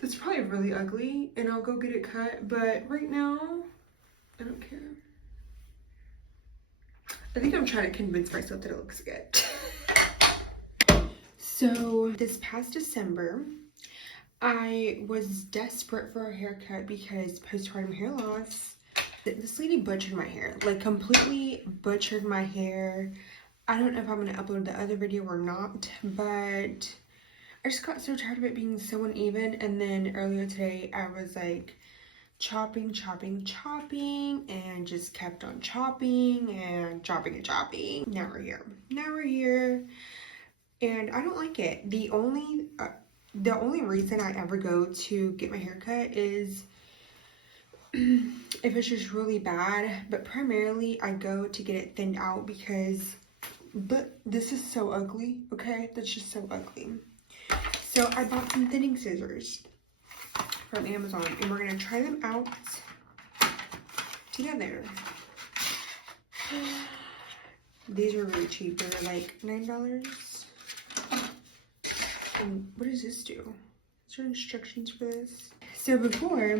It's probably really ugly and I'll go get it cut, but right now, I don't care. I think I'm trying to convince myself that it looks good. So this past December, I was desperate for a haircut because postpartum hair loss. This lady butchered my hair, like completely butchered my hair. I don't know if I'm gonna upload the other video or not, but I just got so tired of it being so uneven. And then earlier today, I was like chopping, and just kept on chopping and chopping. Now we're here. And I don't like it. The only reason I ever go to get my hair cut is if it's just really bad, but primarily I go to get it thinned out because this is so ugly, okay? That's just so ugly. So I bought some thinning scissors from Amazon and we're gonna try them out together. These are really cheap. They're like $9. And what does this do? Is there instructions for this? So before,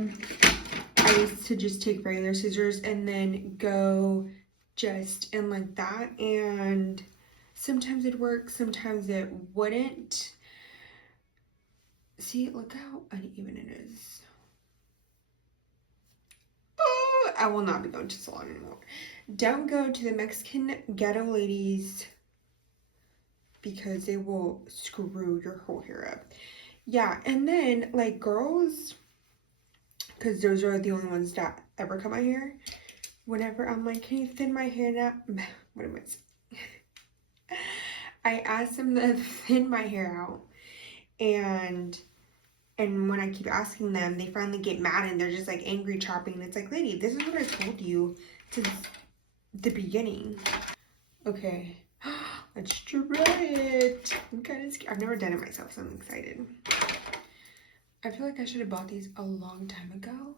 I used to just take regular scissors and then go just in like that, and sometimes it'd work, sometimes it wouldn't. See, look how uneven it is. Oh, I will not be going to the salon anymore. Don't go to the Mexican ghetto ladies because they will screw your whole hair up. Yeah, and then like girls, because those are the only ones that ever cut my hair. Whenever I'm like, can you thin my hair now? What am I saying? I asked them to thin my hair out, and when I keep asking them, they finally get mad and they're just like angry chopping. And it's like, lady, this is what I told you since the beginning. Okay, let's try it. I'm kind of scared. I've never done it myself, so I'm excited. I feel like I should have bought these a long time ago.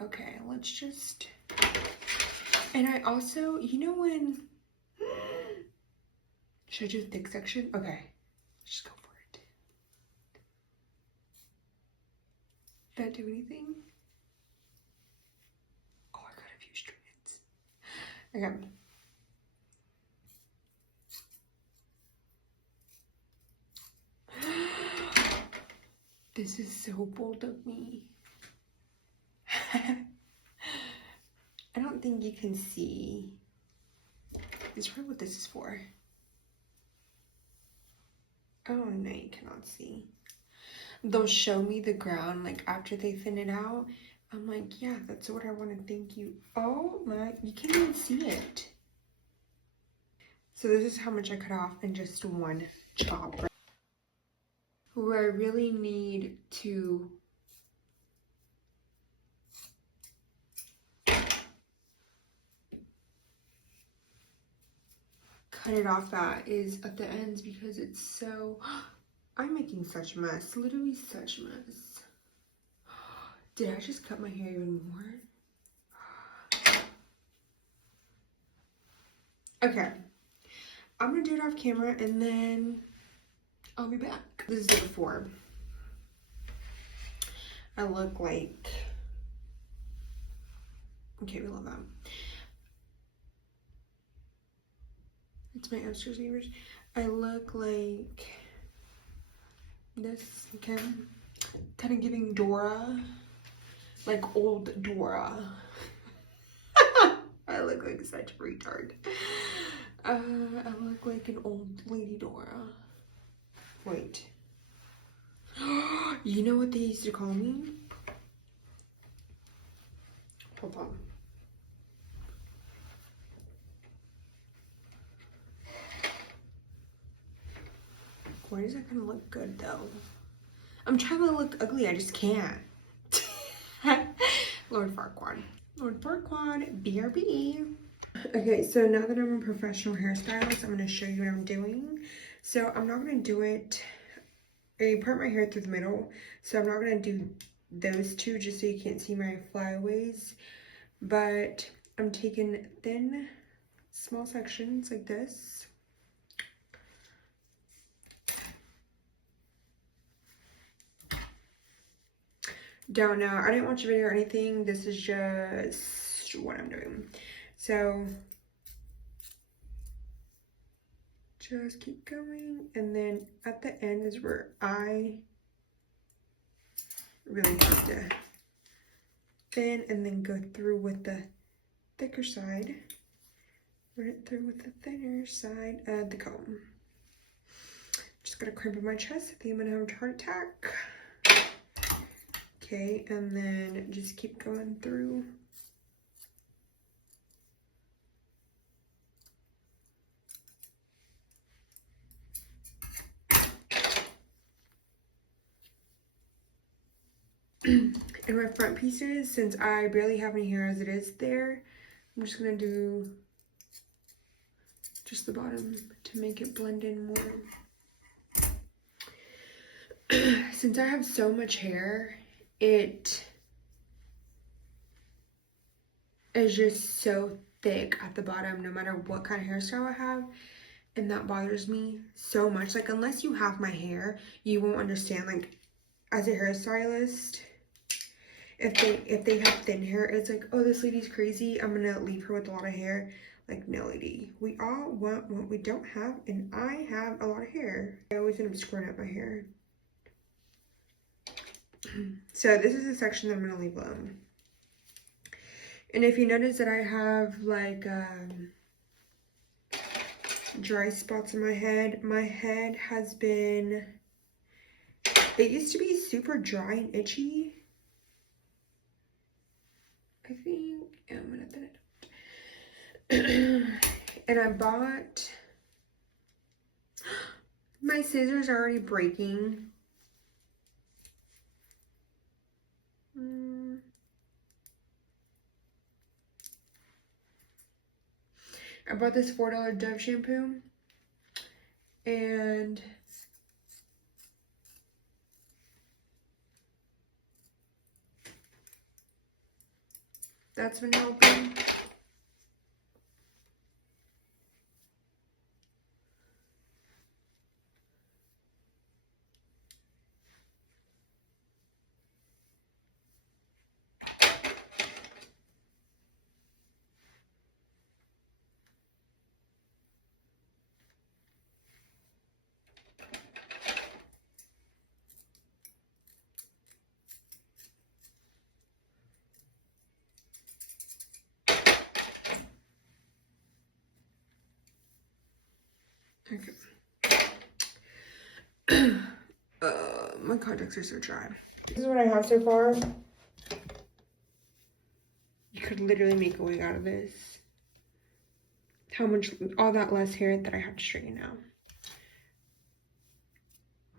Okay, let's just... And I also, you know when... Should I do the thick section? Okay, just go for it. Did that do anything? Oh, I got a few strands. Okay. This is so bold of me. I don't think you can see. That's probably what this is for. Oh no, you cannot see. They'll show me the ground like after they thin it out. I'm like, yeah, that's what I want to thank you. Oh my, you can't even see it. So this is how much I cut off in just one chop. Where I really need to cut it off at is at the ends because it's so... I'm making such a mess, literally such a mess. Did I just cut my hair even more? Okay, I'm gonna do it off camera and then I'll be back. This is the before. I look like... Okay, we love that. It's my upstairs neighbors. I look like this, okay? Kind of giving Dora, like old Dora. I look like such a retard. I look like an old lady Dora. Wait. You know what they used to call me? Hold on. Why is that gonna look good though? I'm trying to look ugly, I just can't. Lord Farquaad. Lord Farquaad, BRB. Okay, so now that I'm a professional hairstylist, I'm gonna show you what I'm doing. So I'm not gonna do it, I part my hair through the middle, so I'm not gonna do those two just so you can't see my flyaways. But I'm taking thin, small sections like this. Don't know. I didn't watch a video or anything. This is just what I'm doing. So just keep going, and then at the end is where I really have to thin and then go through with the thicker side. Run it through with the thinner side of the comb. Just got a cramp in my chest. I think I'm gonna have a heart attack. Okay, and then just keep going through. And my front pieces, since I barely have any hair as it is there, I'm just gonna do just the bottom to make it blend in more. Since I have so much hair, it is just so thick at the bottom no matter what kind of hairstyle I have, and that bothers me so much. Like, unless you have my hair, you won't understand. Like, as a hairstylist, if they have thin hair, it's like, oh, this lady's crazy, I'm gonna leave her with a lot of hair. Like, no, lady, we all want what we don't have, and I have a lot of hair. I always end up screwing up my hair. So this is a section that I'm gonna leave alone. And if you notice that I have like dry spots in my head has been, it used to be super dry and itchy. I think, yeah, I'm gonna thin it out. And I bought, my scissors are already breaking. I bought this $4 Dove shampoo, and that's been helping. Okay. My contacts are so dry. This is what I have so far. You could literally make a wig out of this. How much, all that less hair that I have to straighten out.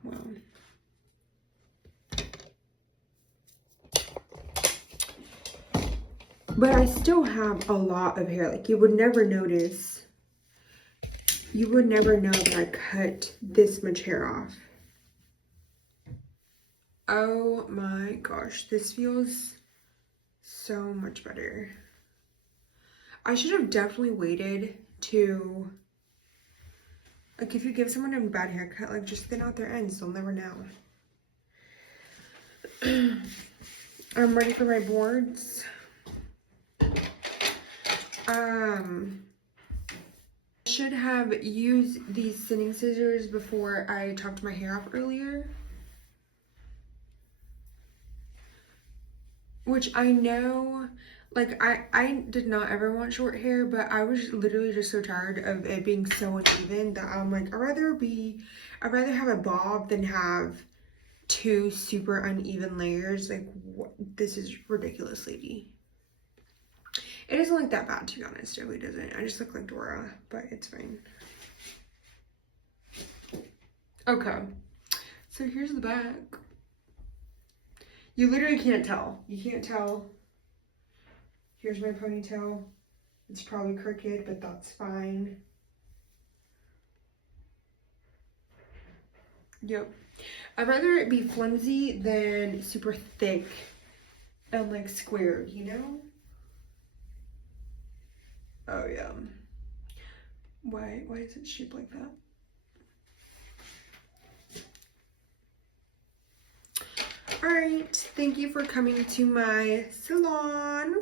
Wow. But I still have a lot of hair. Like, you would never notice. You would never know that I cut this much hair off. Oh my gosh, this feels so much better. I should have definitely waited to, like, if you give someone a bad haircut, like, just thin out their ends, they'll never know. I'm ready for my boards. I should have used these thinning scissors before I chopped my hair off earlier. Which I know, like, I did not ever want short hair, but I was literally just so tired of it being so uneven that I'm like, I'd rather have a bob than have two super uneven layers. Like, what? This is ridiculous, lady. It doesn't look that bad, to be honest. It really doesn't. I just look like Dora, but it's fine. Okay, so here's the back. You literally can't tell. You can't tell. Here's my ponytail. It's probably crooked, but that's fine. Yep. I'd rather it be flimsy than super thick and like squared, you know? Oh yeah. Why is it shaped like that? Alright, thank you for coming to my salon.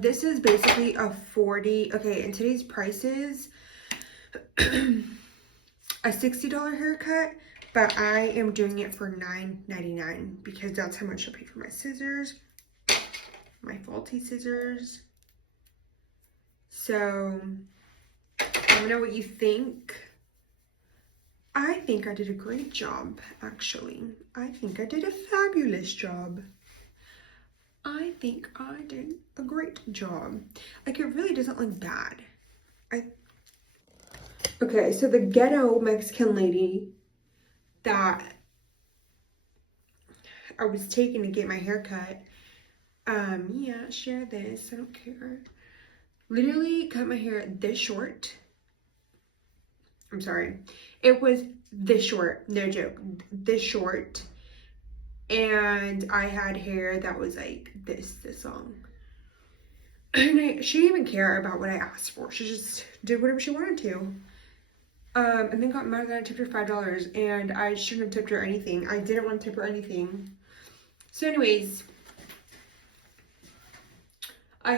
This is basically a 40, okay, in today's prices, a $60 haircut, but I am doing it for $9.99 because that's how much I pay for my scissors, my faulty scissors. So, let me know what you think. I think I did a great job, actually. I think I did a fabulous job. I think I did a great job. Like, it really doesn't look bad. Okay, so the ghetto Mexican lady that I was taking to get my hair cut, yeah, share this, I don't care. Literally cut my hair this short. I'm sorry. It was this short, no joke, this short. And I had hair that was like this long. And she didn't even care about what I asked for. She just did whatever she wanted to. And then got mad that I tipped her $5 and I shouldn't have tipped her anything. I didn't want to tip her anything. So anyways, I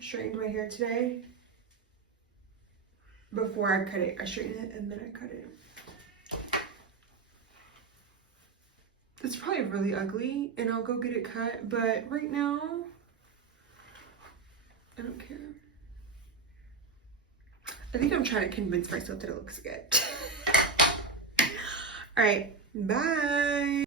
straightened my hair today. Before I cut it, I straightened it and then I cut it. It's probably really ugly and I'll go get it cut, but right now, I don't care. I think I'm trying to convince myself that it looks good. All right, bye.